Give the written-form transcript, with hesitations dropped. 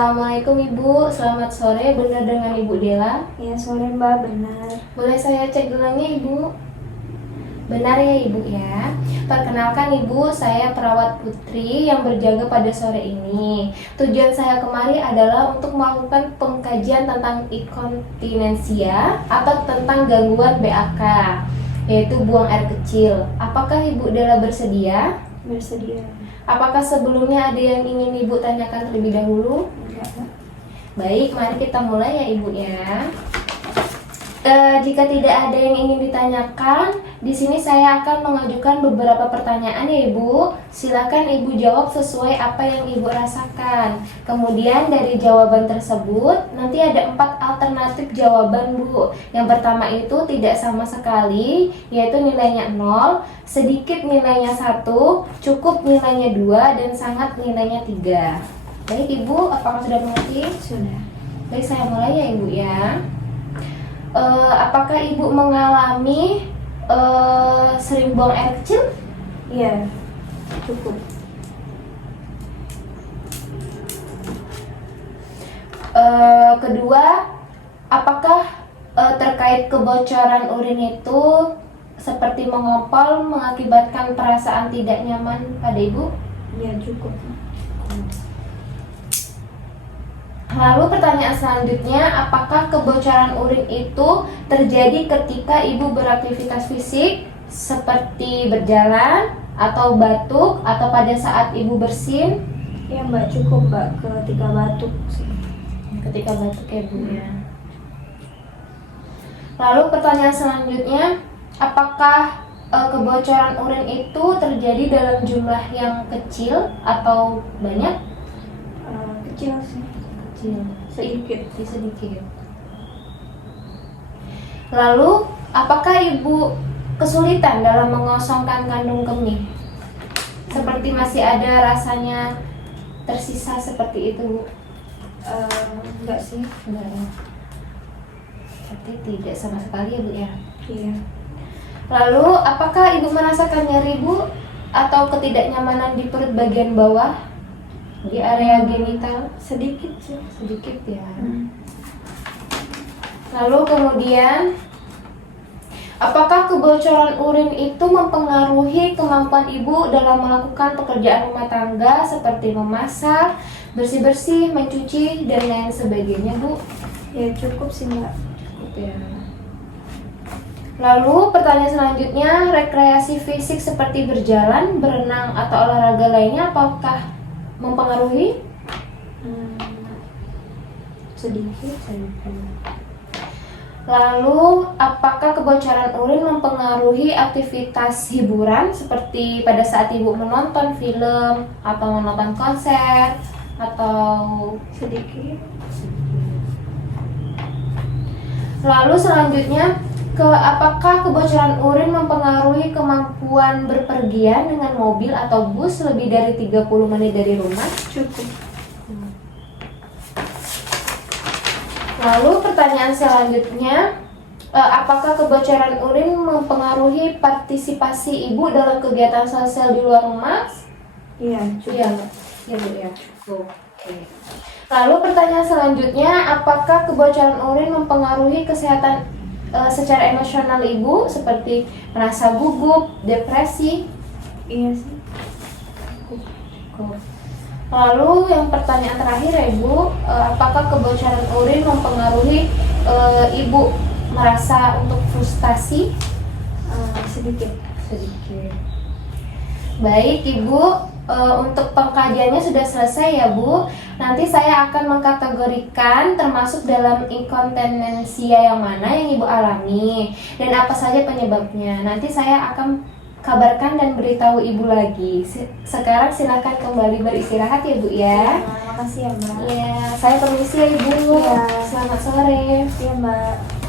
Assalamualaikum Ibu, selamat sore, benar dengan Ibu Dela? Ya, sore Mbak, benar. Boleh saya cek gelangnya Ibu? Benar ya Ibu ya. Perkenalkan Ibu, saya perawat Putri yang berjaga pada sore ini. Tujuan saya kemari adalah untuk melakukan pengkajian tentang inkontinensia atau tentang gangguan BAK, yaitu buang air kecil. Apakah Ibu Dela bersedia? Bersedia. Apakah sebelumnya ada yang ingin Ibu tanyakan terlebih dahulu? Enggak, Mbak. Baik, mari kita mulai ya Ibu ya. Jika tidak ada yang ingin ditanyakan, di sini saya akan mengajukan beberapa pertanyaan ya Ibu. Silakan Ibu jawab sesuai apa yang Ibu rasakan. Kemudian dari jawaban tersebut, nanti ada 4 alternatif jawaban Bu. Yang pertama itu tidak sama sekali, yaitu nilainya 0, sedikit nilainya 1, cukup nilainya 2, dan sangat nilainya 3. Baik Ibu, apakah sudah mengerti? Sudah. Baik, saya mulai ya Ibu ya. Apakah Ibu mengalami sering buang air kecil? Iya, cukup. Kedua, apakah terkait kebocoran urin itu seperti mengompol mengakibatkan perasaan tidak nyaman pada Ibu? Iya, cukup. Lalu pertanyaan selanjutnya, apakah kebocoran urin itu terjadi ketika Ibu beraktivitas fisik seperti berjalan atau batuk atau pada saat Ibu bersin? Iya Mbak, cukup Mbak, ketika batuk sih. Ketika batuk ya Bu ya. Lalu pertanyaan selanjutnya, apakah kebocoran urin itu terjadi dalam jumlah yang kecil atau banyak? Kecil sih. Sedikit. Lalu, apakah Ibu kesulitan dalam mengosongkan kandung kemih? Seperti masih ada rasanya tersisa seperti itu, Bu? Enggak sih. Enggak ya. Berarti tidak sama sekali ya Bu ya. Iya. Lalu, apakah Ibu merasakan nyeri Bu atau ketidaknyamanan di perut bagian bawah? Di area genital? Sedikit sih. Sedikit ya. Lalu kemudian, apakah kebocoran urin itu mempengaruhi kemampuan Ibu dalam melakukan pekerjaan rumah tangga seperti memasak, bersih-bersih, mencuci, dan lain sebagainya Bu? Ya, cukup sih Mbak. Cukup ya. Lalu pertanyaan selanjutnya, rekreasi fisik seperti berjalan, berenang, atau olahraga lainnya apakah mempengaruhi? Sedikit. Lalu, apakah kebocoran urin mempengaruhi aktivitas hiburan seperti pada saat Ibu menonton film atau menonton konser atau Sedikit. Lalu selanjutnya, apakah kebocoran urin mempengaruhi kemampuan berpergian dengan mobil atau bus lebih dari 30 menit dari rumah? Cukup. Lalu pertanyaan selanjutnya, apakah kebocoran urin mempengaruhi partisipasi Ibu dalam kegiatan sosial di luar rumah? Iya, cukup. Iya, iya Bu ya. Cukup. Oke. Lalu pertanyaan selanjutnya, apakah kebocoran urin mempengaruhi kesehatan secara emosional Ibu seperti merasa gugup, depresi? Iya sih. Cukup. Lalu yang pertanyaan terakhir ya Ibu, apakah kebocoran urin mempengaruhi Ibu merasa untuk frustasi? Sedikit. Sedikit. Baik Ibu, untuk pengkajiannya sudah selesai ya Bu. Nanti saya akan mengkategorikan termasuk dalam inkontinensia yang mana yang Ibu alami dan apa saja penyebabnya. Nanti saya akan kabarkan dan beritahu Ibu lagi. Sekarang silakan kembali beristirahat ya Bu ya. Makasih ya Mbak. Ya, saya permisi ya Ibu. Ya. Selamat sore. Iya Mbak.